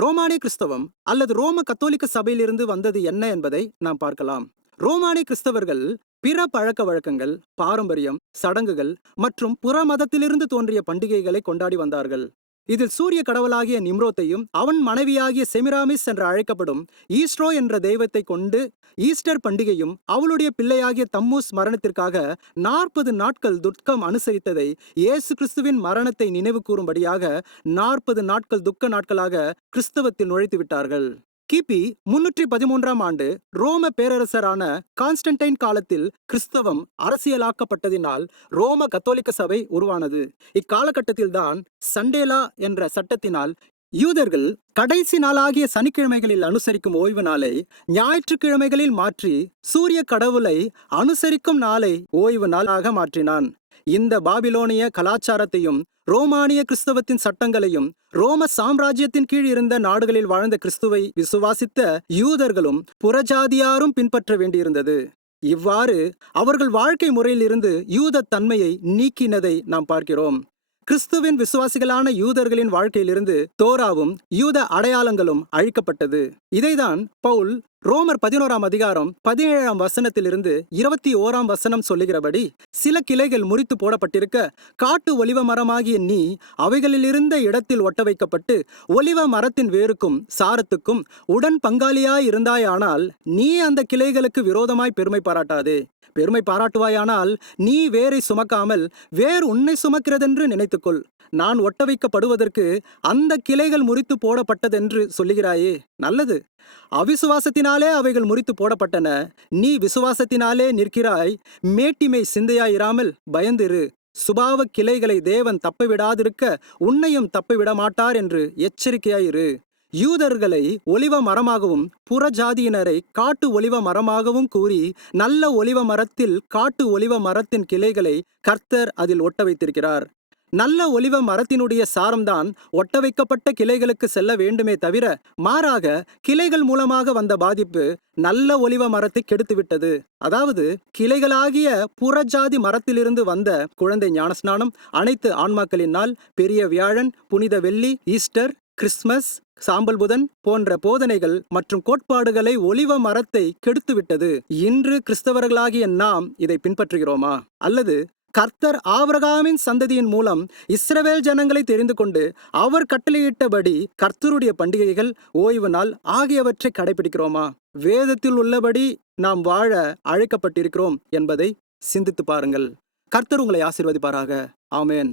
ரோமானிய கிறிஸ்தவம் அல்லது ரோம கத்தோலிக்க சபையிலிருந்து வந்தது என்ன என்பதை நாம் பார்க்கலாம். ரோமானிய கிறிஸ்தவர்கள் பிற பழக்க வழக்கங்கள், பாரம்பரியம், சடங்குகள் மற்றும் புற மதத்திலிருந்து தோன்றிய பண்டிகைகளை கொண்டாடி வந்தார்கள். இதில் சூரிய கடவுளாகிய நிம்ரோத்தையும் அவன் மனைவியாகிய செமிராமிஸ் என்று அழைக்கப்படும் ஈஸ்ட்ரோ என்ற தெய்வத்தை கொண்டு ஈஸ்டர் பண்டிகையும் அவளுடைய பிள்ளையாகிய தம்மூஸ் மரணத்திற்காக 40 நாட்கள் துக்கம் அனுசரித்ததை இயேசு கிறிஸ்துவின் மரணத்தை நினைவு கூறும்படியாக 40 நாட்கள் துக்க நாட்களாக கிறிஸ்தவத்தில் நுழைத்து விட்டார்கள். கிபி 313ஆம் ஆண்டு ரோம பேரரசரான கான்ஸ்டன்டைன் காலத்தில் கிறிஸ்தவம் அரசியலாக்கப்பட்டதினால் ரோம கத்தோலிக்க சபை உருவானது. இக்காலகட்டத்தில்தான் சண்டேலா என்ற சட்டத்தினால் யூதர்கள் கடைசி நாளாகிய சனிக்கிழமைகளில் அனுசரிக்கும் ஓய்வு நாளை ஞாயிற்றுக்கிழமைகளில் மாற்றி சூரிய கடவுளை அனுசரிக்கும் நாளை ஓய்வு நாளாக மாற்றினான். இந்த பாபிலோனிய கலாச்சாரத்தையும் ரோமானிய கிறிஸ்தவத்தின் சட்டங்களையும் ரோம சாம்ராஜ்யத்தின் கீழ் இருந்த நாடுகளில் வாழ்ந்த கிறிஸ்துவை விசுவாசித்த யூதர்களும் புறஜாதியாரும் பின்பற்ற வேண்டியிருந்தது. இவ்வாறு அவர்கள் வாழ்க்கை முறையிலிருந்து யூத தன்மையை நீக்கினதை நாம் பார்க்கிறோம். கிறிஸ்துவின் விசுவாசிகளான யூதர்களின் வாழ்க்கையிலிருந்து தோராவும் யூத அடையாளங்களும் அழிக்கப்பட்டது. இதைதான் பவுல் ரோமர் 11ஆம் அதிகாரம் 17ஆம் வசனத்திலிருந்து 21ஆம் வசனம் சொல்லுகிறபடி, சில கிளைகள் முறித்து போடப்பட்டிருக்க காட்டு ஒலிவ மரமாகிய நீ அவைகளிலிருந்த இடத்தில் ஒட்ட வைக்கப்பட்டு ஒலிவ மரத்தின் வேருக்கும் சாரத்துக்கும் உடன் பங்காளியாய் இருந்தாயானால் நீ அந்த கிளைகளுக்கு விரோதமாய் பெருமை பாராட்டாதே. பெருமை பாராட்டுவாயானால் நீ வேரை சுமக்காமல் வேர் உன்னை சுமக்கிறதென்று நினைத்துக்கொள். நான் ஒட்ட வைக்கப்படுவதற்கு அந்த கிளைகள் முறித்து போடப்பட்டதென்று சொல்லுகிறாயே, நல்லது. அவிசுவாசத்தினாலே அவைகள் முறித்து போடப்பட்டன. நீ விசுவாசத்தினாலே நிற்கிறாய். மேட்டிமை சிந்தையாயிராமல் பயந்திரு. சுபாவ கிளைகளை தேவன் தப்பவிடாதிருக்க உன்னையும் தப்பவிட மாட்டார் என்று எச்சரிக்கையாயிரு. யூதர்களை ஒலிவ மரமாகவும் புறஜாதியினரை காட்டு ஒலிவ மரமாகவும் கூறி நல்ல ஒலிவ மரத்தில் காட்டு ஒலிவ மரத்தின் கிளைகளை கர்த்தர் அதில் ஒட்ட வைத்திருக்கிறார். நல்ல ஒலிவ மரத்தினுடைய சாரம்தான் ஒட்ட வைக்கப்பட்ட கிளைகளுக்கு செல்ல வேண்டுமே தவிர, மாறாக கிளைகள் மூலமாக வந்த பாதிப்பு நல்ல ஒலிவ மரத்தை கெடுத்துவிட்டது. அதாவது கிளைகளாகிய புறஜாதி மரத்திலிருந்து வந்த குழந்தை ஞானஸ்நானம், அனைத்து ஆன்மாக்களின் நாள், பெரிய வியாழன், புனித வெள்ளி, ஈஸ்டர், கிறிஸ்துமஸ், சாம்பல் புதன் போன்ற போதனைகள் மற்றும் கோட்பாடுகளை ஒலிவ மரத்தை கெடுத்துவிட்டது. இன்று கிறிஸ்தவர்களாகிய நாம் இதை பின்பற்றுகிறோமா? அல்லது கர்த்தர் ஆபிரகாமின் சந்ததியின் மூலம் இஸ்ரவேல் ஜனங்களை தெரிந்து கொண்டு அவர் கட்டளையிட்டபடி கர்த்தருடைய பண்டிகைகள், ஓய்வு நாள் ஆகியவற்றை கடைபிடிக்கிறோமா? வேதத்தில் உள்ளபடி நாம் வாழ அழைக்கப்பட்டிருக்கிறோம் என்பதை சிந்தித்து பாருங்கள். கர்த்தர் உங்களை ஆசீர்வதிப்பாராக. ஆமென்.